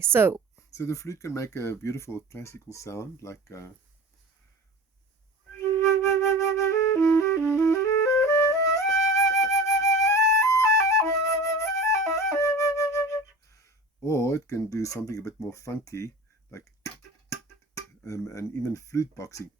So So the flute can make a beautiful classical sound, like, or it can do something a bit more funky, like, and even flute boxing.